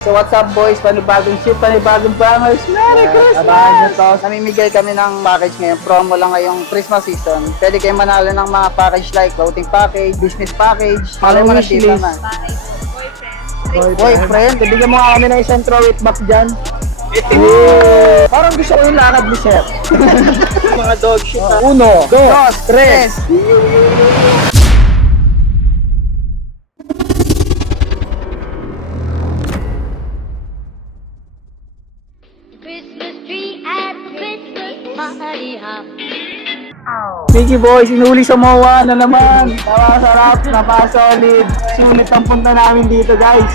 So what's up boys, panibagong shit, panibagong bangers, Merry Christmas! Abangan nyo to. Namimigay kami ng package ngayon, promo lang ngayong Christmas season. Pwede kayo manalo ng mga package like clothing package, business package, malay mo na wish dito list. na. Boyfriend, bibigyan mo nga kami ng isang throw it back dyan. Parang gusto ko yung lakad ni Chef. Mga dog shit. Uno, dos, tres. Christmas tree at the Christmas party hop. Mickey Boy, sinuli sa MOA na naman. Napasarap, napasolid. Sulit ang punta namin dito, guys.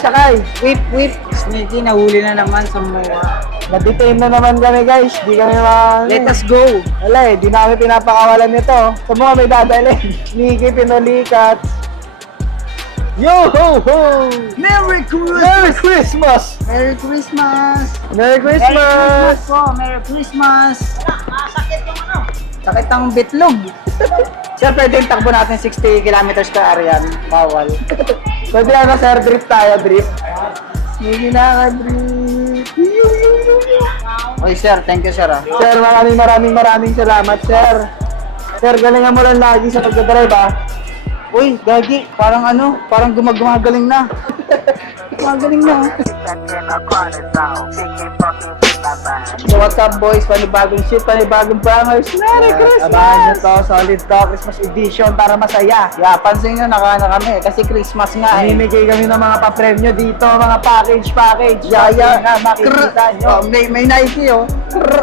Sakay. Whip. Sneaky, nahuli na naman sa mga. Natitain na naman kami, guys. Di kami Let us go! Wala di namin pinapakawalan nito. Sa mga may dadalhin. Sneaky, pinulikat. Yo ho ho! Merry Christmas! Merry Christmas! Merry Christmas! Merry Christmas! po! Merry Christmas! Masakit yung ano? Sakit ang bitlog! Sir, pwede yung takbo natin 60 kilometers per hour yan. Bawal. Pwede ano sir, drift tayo, drift. Hindi na drift. Oy sir, thank you sir ah. Sir, maraming salamat sir. Sir, galingan mo lang lagi sa pagdadrive ah. Uy, gagi, parang ano, parang gumagaling na. Gumagaling na. So what's up boys, panibagong shit, panibagong bangers, Merry Christmas! Abangan nyo to, solid to, Christmas edition para masaya. Yeah, pansin nyo, nakaano kami kasi Christmas nga eh. Namimigay kami ng mga pa-premyo dito, mga package. Yeah. Na, makikita nyo. Oh, may Nike oh.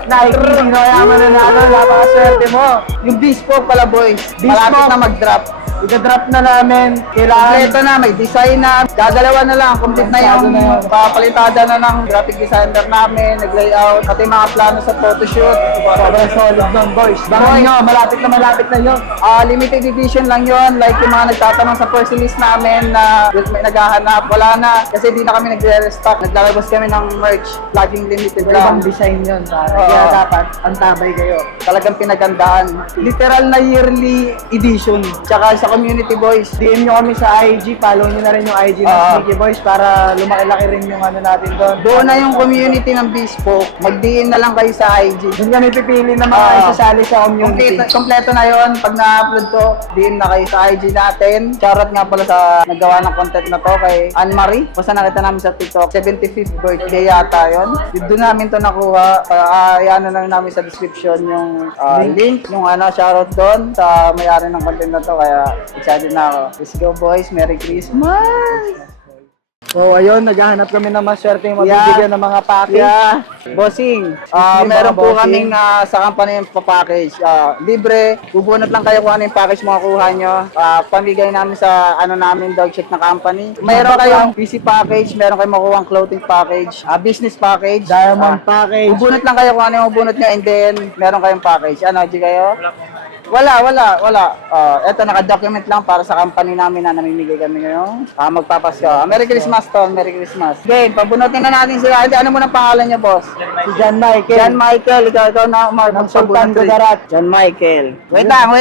Nike, sino kaya mananalo, napakaswerte mo. Yung bespoke pala boys, Bespoke. malapit na mag-drop. Ida-drop na namin, kailangan. Kompleto na, may design na, gagalawan na lang, complete na yung papalitada na ng graphic designer namin, nag-layout, pati mga plano sa photoshoot. Sobrang solid nun, boys. Bangan nyo, malapit na yun. Limited edition lang yon, like yung mga nagtatanong sa first list namin na may naghahanap, wala na, kasi di na kami nagre-restock, naglalabas kami ng merch, laging limited lang. Ibang design yun, pare. Oo. Kaya dapat, antabay kayo. Talagang pinagandaan. Literal na yearly edition. Tsaka sa community boys, DM nyo kami sa IG, follow nyo na rin yung IG ng Oo. Sneaky Boys para lumaki-laki rin yung ano natin doon. buo na yung community ng Bespoke, mag-DM na lang kayo sa IG. Doon kami pipili ng mga Oo. isasali sa community. Kompleto na yon. Pag na-upload to, DM na kayo sa IG natin. Shoutout nga pala sa nagawa ng content na to kay Anne-Marie. Basta nakita namin sa TikTok, 75th birthday yata yon. Doon namin to nakuha. Ayan na lang namin sa description yung link, yung shoutout doon sa may-ari ng content na to. Kaya excited na ako. Let's go boys, Merry Christmas! So ayun, naghahanap kami ng maswerte yung mabibigyan ng mga package. Yeah. Bossing, Yung meron mga po bossing. kaming sa company pa-package. Libre, bubunot lang kayo kung ano yung package makukuha nyo. Pamigay namin sa namin dog shit na company. Meron kayong PC package, meron kayong makukuha ang clothing package, business package, Diamond package. bubunot lang kayo kung ano yung bubunot nyo and then meron kayong package. Di kayo? Wala. Eto, naka-document lang para sa company namin na namimigay kami ngayon. Magpapasko. Merry Christmas, Tom. Merry Christmas. Okay, pabunutin na natin sila. Ano mo ng pangalan niya, boss? Si John Michael. John Michael. Ikaw na, Umar. Ng Sultan Gujarat. John Michael. Wait lang.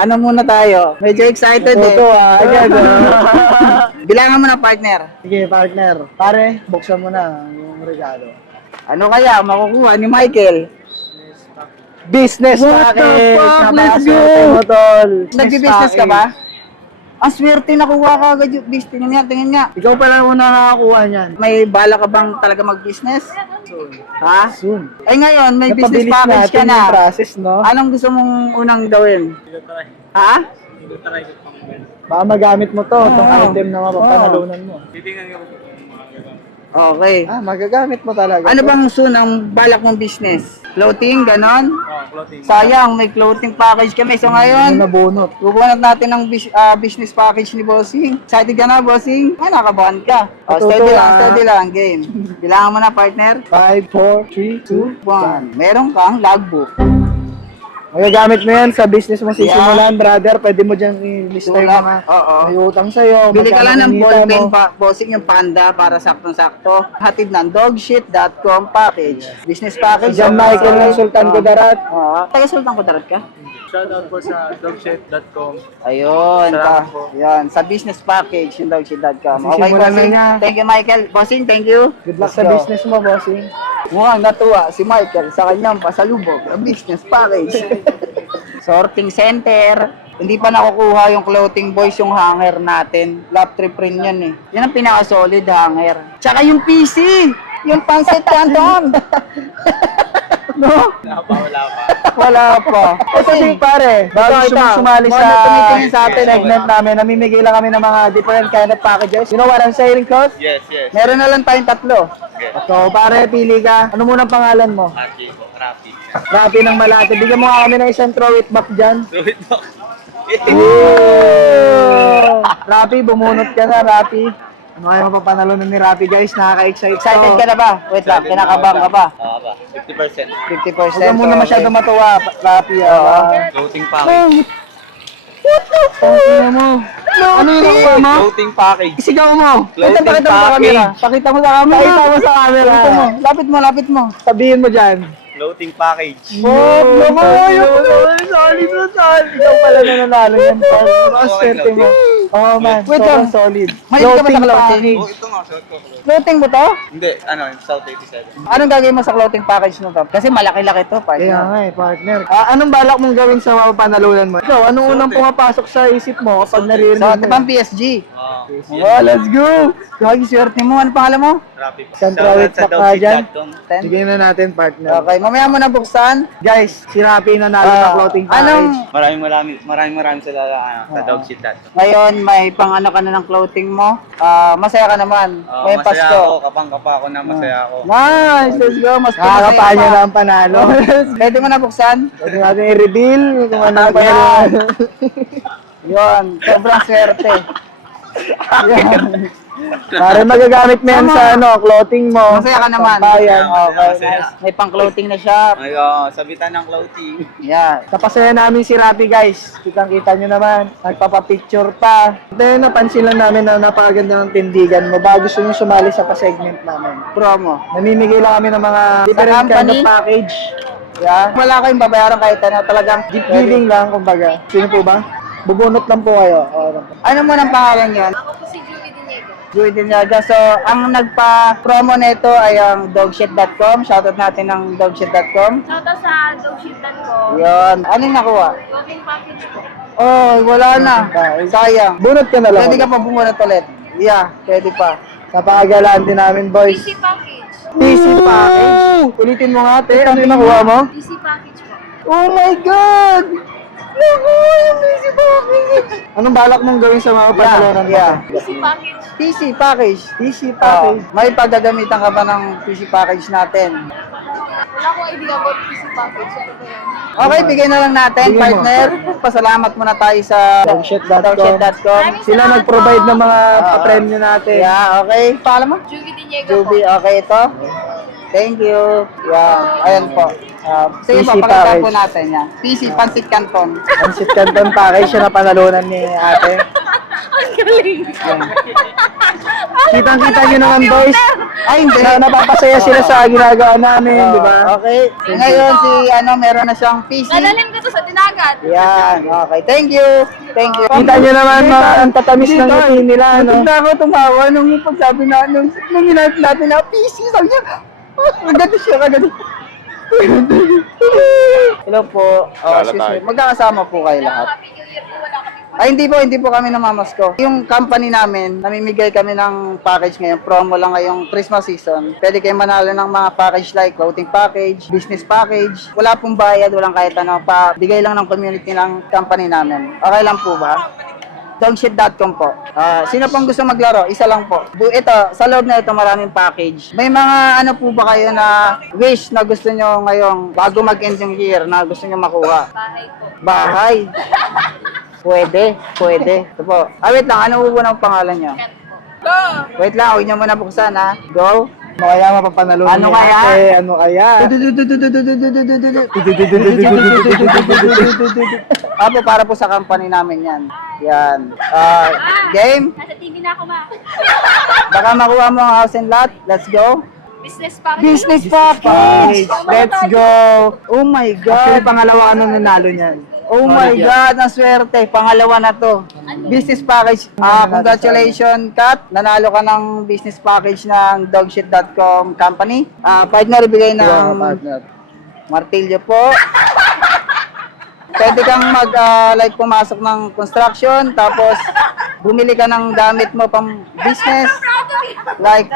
Ano muna tayo? Medyo excited eh. Photo agad. Bilangan mo na, partner. Sige, partner. Pare, buksan mo na yung regalo. Ano kaya makukuha ni Michael? Business What the package. fuck? Let's Napakaswerte go! mo, tol. Nagbi-business ka ba? Ang swerte nakuha ka agad yung business. Tingin nga. Ikaw pala muna nakakakuha niyan. May bala ka bang talaga mag-business? Ha? Soon. Eh ngayon, may business Napabilis package ka natin na. yung process, no? Anong gusto mong unang gawin? Ha? Baka magamit mo to, itong Oo. item na mapapanalunan mo. Okay. Magagamit mo talaga. Ano bang soon ang balak mong business? Clothing, ganon? Sayang, may clothing package kami. So Ano ngayon, na bunot? bubunot natin ng business package ni Bossing. Excited ka na, Bossing? Nakabahan ka. Matutuwa. Steady lang, game. Bilangan mo na, partner. 5, 4, 3, 2, 1. Meron kang logbook. Magagamit mo yan sa business mo sisimulan, brother. Pwede mo dyan i-lista yung mga Oo. may utang sa'yo. Bili ka lang ng magkano ballpen kinita mo. pa, bossing yung Panda para saktong-sakto. Hatid ng dogshit.com package. Business package. John Michael ng Sultan Kudarat. Oo. Taga Sultan Kudarat ka? Shoutout po sa dogshit.com. Ayun. Salamat po. Yan. Sa business package, yung dogshit.com. Okay, Sisimulan na bossing. niya. Thank you, Michael. Bossing, thank you. Good luck Let's sa go. business mo, bossing. Mukhang natuwa si Michael sa kanyang pasalubog ng business package. Sorting center. Hindi pa nakukuha yung clothing boys yung hanger natin. Lap trip rin yan eh. Yan ang pinaka-solid hanger. Tsaka yung PC! Yung pancit canton! no? Wala pa. Kasi pare, bago Ito, sumali mga sa tumitingin sa atin, segment namin, namimigay lang kami ng mga different kind of packages. You know what I'm saying, Coach? Yes, yes. Meron na lang tayong tatlo. So, pare, pili ka. Ano muna ang pangalan mo? Happy po, Rafi. Rapi ng Malate. Bigyan mo nga kami ng isang throw it back dyan. Do it po. Rapi, bumunot ka na, Rapi. Ano kayo mapapanalunan ni Rapi, guys? Nakaka-excite. Excited ka na ba? Wait lang, kinakabahan ka ba? Oo ba? 50%. 50%. Huwag ka muna masyado okay. matuwa, Rapi. Floating package. Ano mo? Ano yung nakuha mo? Floating package. Isigaw mo. Floating Pakita mo sa camera. package. Pakita mo sa camera. Pakita mo sa camera. Lapit mo, lapit mo, lapit mo. Sabihin mo dyan. Floating package. Oh, solid na solid. Ikaw pala nananalo yan. Ang swerte mo. Oo man, Wait lang. sobrang solid. Mahilig ka ba sa clothing? package. Oh, ito nga, short ko. Clothing mo to? Hindi, ano, South 87. Anong gagawin mo sa clothing package mo to? Kasi malaki-laki to, Kaya partner. nga eh, partner. Anong balak mong gawin sa mga panalunan mo? Ikaw, anong unang pumapasok sa isip mo kapag naririnig So, mo? ito bang PSG? Oo. Oh, let's go! Gagi, swerte mo. Ano pangalan mo? Rafi po. Isang throw it Shoutout sa back ka dyan. dogshit.com. 10? Bigyan na natin, partner. Okay, mamaya mo na buksan. Guys, si Rapi nanalo ng clothing package. Anong, Maraming salamat sa dogshit.com. ngayon, may pang ano ka na ng clothing mo. Masaya ka naman. May Masaya Pasko. ako, kapang-kapa ako na masaya ako. Nice! Let's go! Mas Nakakapanya na ang panalo. Pwede mo na buksan? Pwede natin i-reveal kung ano Ano ang ba yan? meron. Yun, sobrang swerte. Yan. Para magagamit mo yan sa ano, clothing mo. Masaya ka naman. Pampayan. Okay, Masaya. nice. May pang clothing na shop. Ay, sabitan ng clothing. Yan. Napasaya namin si Rapi, guys. Kitang-kita nyo naman. Nagpapapicture pa. Then, napansin lang namin na napakaganda ng tindigan mo. Bago gusto nyo sumali sa pa-segment namin. Promo. Namimigay lang kami ng mga different kind company? of package. Yan. Wala kayong babayaran kahit ano. Talagang Gift giving lang, kumbaga. Sino po ba? Bubunot lang po kayo. Ano mo ng pangalan yan? Ako po si Julie Diniego. Joey Dinyaga. So, ang nagpa-promo nito ay ang dogshit.com. Shoutout natin ng dogshit.com. Shoutout sa dogshit.com. Yun. Ano yung nakuha? Clothing package po. Oh, wala na. Sayang. Bunot ka na lang. Pwede ka pa bumunot ulit. Yeah, pwede pa. Napakagalaan din namin, boys. PC package. PC package. Ulitin mo nga, te. Ano yung nakuha mo? PC package po. Oh my God! Nakuha yung PC package! Anong balak mong gawin sa mga panalunan mo? Yeah. PC package. PC package. PC Oh, package. may paggagamitan ka ba ng PC package natin? Wala akong idea about PC package. Ano ba yan? Okay, bigay na lang natin, Bigyan mo. partner. Pasalamat muna tayo sa Dogshit.com. dogshit.com. Sila nag-provide ng mga pa-premyo natin. Yeah, okay. Paalam mo? Julie Diniego Juby, po. okay ito. Thank you. Yeah, ayan po. Sige PC po, pakita po package. natin yan. PC, Pancit Canton. Ang sit canton package siya na panalunan ni ate. Ang galing. Kitang-kita nyo naman, boys. Ay, hindi. Na napapasaya sila sa ginagawa namin, di ba? Okay. Ngayon si meron na siyang PC. Nalalim ko to sa tinagat. Yan, okay. Thank you. Thank you. Kita nyo naman mga ang tatamis ng ngiti nila, no? Hindi ako tumawa nung pagsabi na, nung hinahit natin na PC, sabi niya, agad siya, agad. Hello po. Excuse me. Magkakasama po kayo lahat. Happy New Year po. Wala kami. Ay, hindi po kami namamasko. Yung company namin, namimigay kami ng package ngayon. Promo lang ngayong Christmas season. Pwede kayo manalo ng mga package like clothing package, business package. Wala pong bayad, walang kahit ano. Bigay lang ng community ng company namin. Okay lang po ba? Dogshit.com po. Sino pong gusto maglaro? Isa lang po. Ito, sa loob na ito maraming package. May mga ano po ba kayo na wish na gusto nyo ngayong bago mag-end yung year na gusto nyo makuha? Bahay po. Bahay. Pwede. Ito po. Wait lang. Ano po ang pangalan nyo? Ken po. Go! Wait lang. Huwag nyo muna buksan, ha? Go. Ano kaya mapapanalunan Ano ni kaya? ate? Ano kaya? Apo, para po sa company namin yan. Yan. Game? Nasa TV na ako, ma. Baka makuha mo ang house and lot. Let's go. Business pa. Business package! Let's go! Oh my Actually, God! pangalawa ka nung nanalo niyan. Oh my God! Ang swerte! Pangalawa na to. Business package. Congratulations, Kat. Nanalo ka ng business package ng dogshit.com company. Partner, bigay ng martilyo po. Pwede kang pumasok ng construction, tapos bumili ka ng gamit mo pang business. Like,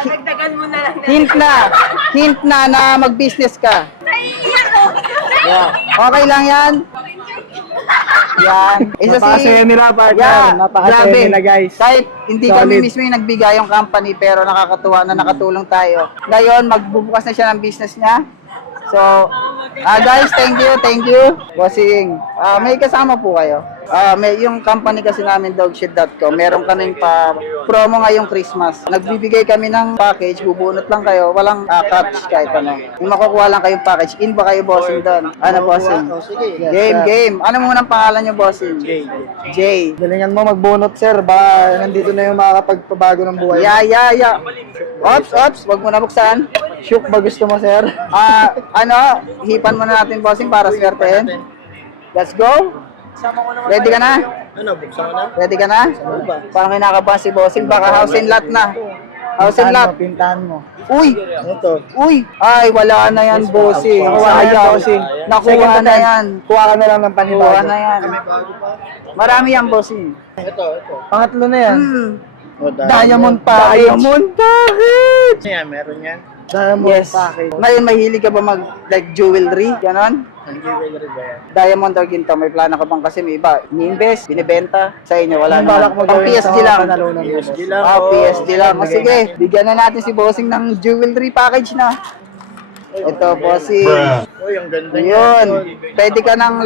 hint na mag-business ka. Yeah. Okay lang yan. Yan. Napakasaya nila, partner. Yeah, Napakasaya grabe. nila, guys. Kahit hindi Solid. kami mismo yung nagbigay yung company, pero nakakatuwa na nakatulong tayo. Ngayon, magbubukas na siya ng business niya. So, guys, thank you. Bossing. May kasama po kayo. Yung company kasi namin, dogshit.com, meron kaming promo ngayong Christmas. Nagbibigay kami ng package, bubunot lang kayo, walang catch kahit ano. Yung makukuha lang kayong package, in ba kayo, bossing doon? Ano, bossing? Game. Ano muna ang pangalan nyo, bossing? J. Galingan mo magbunot, sir. Ba, nandito na yung makakapagpabago ng buhay. Yeah. Ops, wag mo na buksan. Shook ba gusto mo, sir? Hipan muna natin, bossing, para swertein. Let's go. Ready ka na? Ano, buksan ko na? Ready ka na? Parang kinakabahan si bossing, baka house and lot na. House and lot. Pintahan mo. Uy! Ito. Uy! Ay, wala na yan, bossing. Nakuha na yan, Sayang. bossing. Nakuha na yan. Kuha ka na lang ng panibago. Nakuha na yan. Marami yan, bossing. Ito. Pangatlo na yan. Diamond package. Diamond package! Yan, meron yan. Diamond Yes. package. Ngayon, mahilig ka ba like jewelry? Ganon? Ang jewelry ba yan? Diamond or ginto, may plano ka bang kasi may iba? Ini-invest, binibenta. Sa inyo, wala Anong balak mo naman. Pang gawin PSG sa lang. panalunan mo? PSG lang. PSG lang. O sige, bigyan na natin si Bossing ng jewelry package na. Ito, Bossing. Uy, ang ganda Yun. Pwede ka nang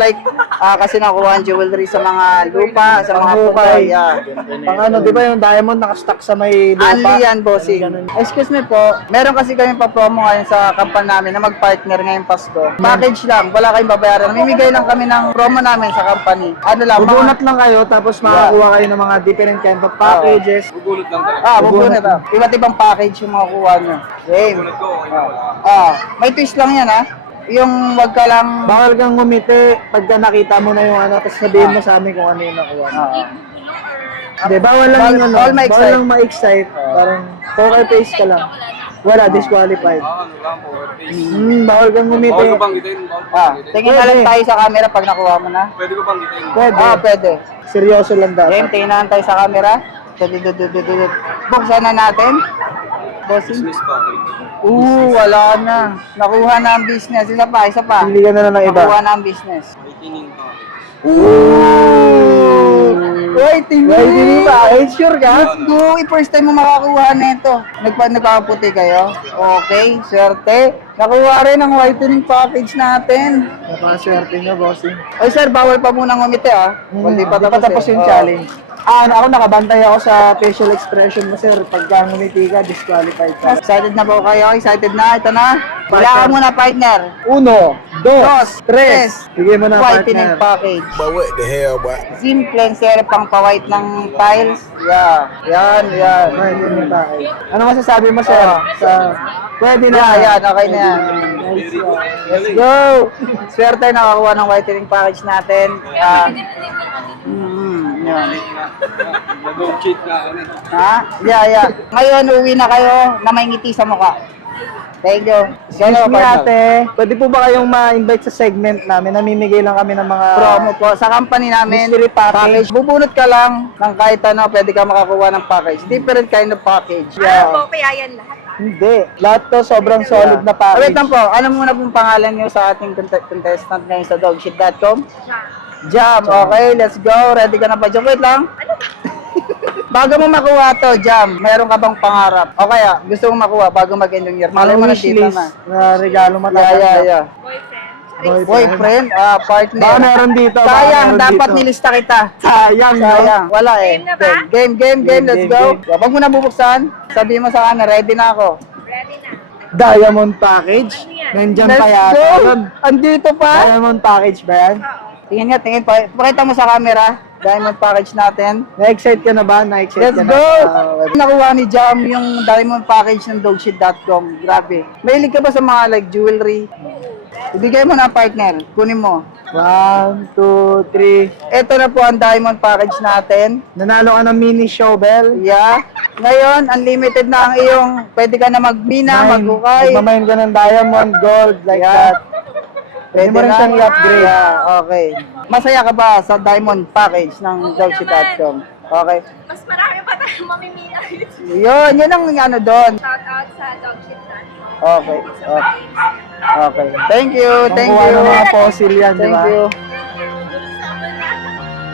kasi nakuha ang jewelry sa mga lupa, sa mga Panghukay. Yeah. Pang ano, di ba yung diamond nakastock sa may lupa? Only yan, Bossing. Excuse me po, meron kasi kami pa-promo ngayon sa company namin na mag-partner ngayong Pasko. Package lang, wala kayong babayaran. Namimigay lang kami ng promo namin sa company. Ano lang, Bubunot lang kayo, tapos makakuha kayo ng mga different kind of packages. bubunot. Iba't ibang package yung makukuha nyo. Game. May twist lang yan, ha? Yung wag ka lang... Bawal kang ngumiti pagka nakita mo na yung ano, tapos sabihin mo sa amin kung ano yung nakuha mo. Hindi, bawal lang yung ano, Bawal bawal ma-excite. lang ma-excite. Parang poker face ka lang. Wala, disqualified. Bawal kang ngumiti. Tingin na lang tayo sa camera pag nakuha mo na. Pwede ko banggitin. Pwede. Pwede. Seryoso lang Game, dapat. tingnan tayo sa camera. Buksan na natin. Bossing. Business package. Wala na. Nakuha na ang business. Isa pa. Pili ka na lang ng iba. Nakuha na ang business. May tining pa. Waiting Waiting package, sure ka? Let's go. First time mo makakuha na ito. Nagpaputi kayo? Okay, swerte. Nakuha rin ang whitening package natin. Napakaswerte nyo, bossing. Oy sir, bawal pa munang ngumiti ah. Hindi pa tapos yung Oo. challenge. Ako nakabantay ako sa facial expression mo, sir. Pagka ngumiti ka, disqualified ka. Excited na ba kayo? Excited na? Ito na? Wala ka muna, partner. 1, 2, Dos, 3. Bigay mo na, Whitening partner. package. But what the hell, boy? Simple and sir, pang pa-white ng tiles. Yeah. Yan. Whitening package. Ano masasabi mo, sir? Sa pwede na. Yan. Okay na yan. Nice. Let's go! Swerte nakakuha ng whitening package natin. Yan. Nag-dog cheat na ako na. Ha? Yeah. Ngayon, uwi na kayo na may ngiti sa mukha. Thank you. Excuse me, ate. Pwede po ba kayong ma-invite sa segment namin? Namimigay lang kami ng mga Promo po. Sa company namin, mystery package. bubunot ka lang ng kahit ano, pwede ka makakuha ng package. Different kind of package. Ano po, kaya yan lahat. Hindi. Lahat to sobrang solid na package. Wait lang po, ano muna pong pangalan nyo sa ating contestant ngayon sa dogshit.com? Jam. Okay, let's go. Ready ka na ba? Jam, wait lang. Bago mo makuha to, Jam, meron ka bang pangarap? O kaya, gusto mong makuha bago mag-end yung year? Malay mo na dito na. na regalo matatanggap. Yeah. Boyfriend, partner. Baka meron dito. baka Sayang, meron dapat dito. nilista kita. Sayang, no? Sayang, wala eh. Game na ba? Game, let's Game, go. Wag mo na bubuksan. Sabi mo sa akin, ready na ako. Ready na. Diamond package. Nandyan pa Let's yata go! yun. Andito pa! Diamond package ba yan? Tingin nga, tingin pa. Pakita mo sa camera. Diamond package natin. Na-excite ka na ba? Na-excite Let's ka go! na? Nakuha ni Jam yung diamond package ng dogshit.com. Grabe. Mahilig ka ba sa mga like jewelry? Ibigay mo na partner. Kunin mo. 1, 2, 3. Ito na po ang diamond package natin. Nanalo ka ng mini shovel. Yeah. Ngayon, unlimited na ang iyong, pwede ka na magmina, maghukay. Magmamain ka ng diamond, gold, like Yeah. that. Pwede mo rin siyang i-upgrade. Yeah, okay. Masaya ka ba sa diamond package ng dogshit.com? Okay. Mas marami pa tayong mamimina. Yun ang ano doon. Shout out sa dogshit na. Okay. Okay. Okay. Thank you. Thank Kukuha you. ng mga fossil yan, di Thank ba? you.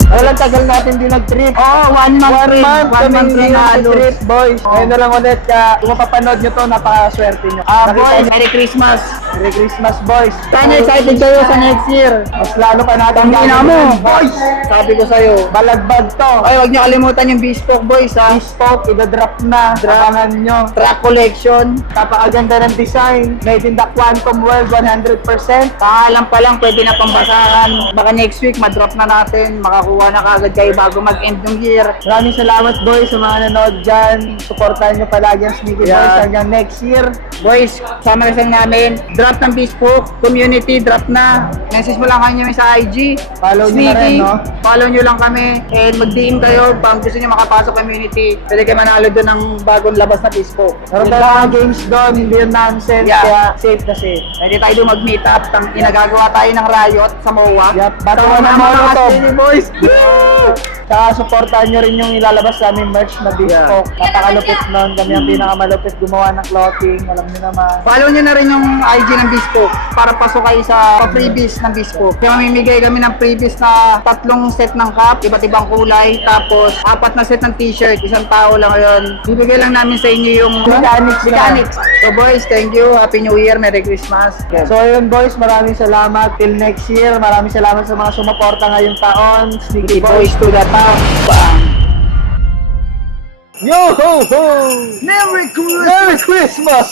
Walang tagal natin din nag-trip. Oh, 1 month trip. 1 month trip na halos. trip, boys. Ngayon na lang ulit ka. Kung mapapanood nyo to, napakaswerte nyo. Boys, Merry Christmas. Merry Christmas, boys. Sana excited kayo sa next year. Mas lalo pa natin Tangina mo. boys. Sabi ko sa'yo. Balagbag to. Ay, huwag niyo kalimutan yung bespoke boys ha. Bespoke, idadrop na. Abangan nyo. Track collection. Napakaganda ng design. Made in the quantum world, 100%. Paalam pa lang, pwede na pambasahan. Baka next week, madrop na natin. Makakuha na kagad kayo bago mag-end ng year. Maraming salamat, boys, sa mga nanood dyan. Supportahan nyo palagi ang Sneaky Yeah. Boys hanggang next year. Boys, sama na lang namin. Drop ng bespoke. Community, drop na. Message mo lang kanya sa IG. Follow nyo na rin, no? Follow nyo lang kami. And mag-DM kayo pag gusto nyo makapasok community. Pwede kayo manalo doon ng bagong labas na bespoke. Meron tayo mga games doon, hindi yung nonsense, Yeah. kaya safe na safe. Pwede tayo doon mag-meet up. Inagagawa tayo ng riot sa MOA. Yup, bato So, ka ng mga Molotov. Sneaky boys. Tsaka supportahan nyo rin yung ilalabas sa aming merch na Bespoke. Napakalupit nun. Kami ang pinakamalupit gumawa ng clothing. Alam nyo naman. Follow nyo na rin yung IG ng Bespoke para pasok kayo sa freebies ng Bespoke. Kaya mamimigay kami ng freebies na 3 set ng cup, iba't ibang kulay, tapos 4 na set ng t-shirt, 1 tao lang yun. Bibigay lang namin sa inyo yung Mechanics. So boys, thank you. Happy New Year. Merry Christmas. So ayun boys, maraming salamat. Till next year, maraming salamat sa mga sumuporta ngayong taon. Sneaky Boys Boys. to the top. Bang! Yo ho ho! Merry Christmas! Merry Christmas!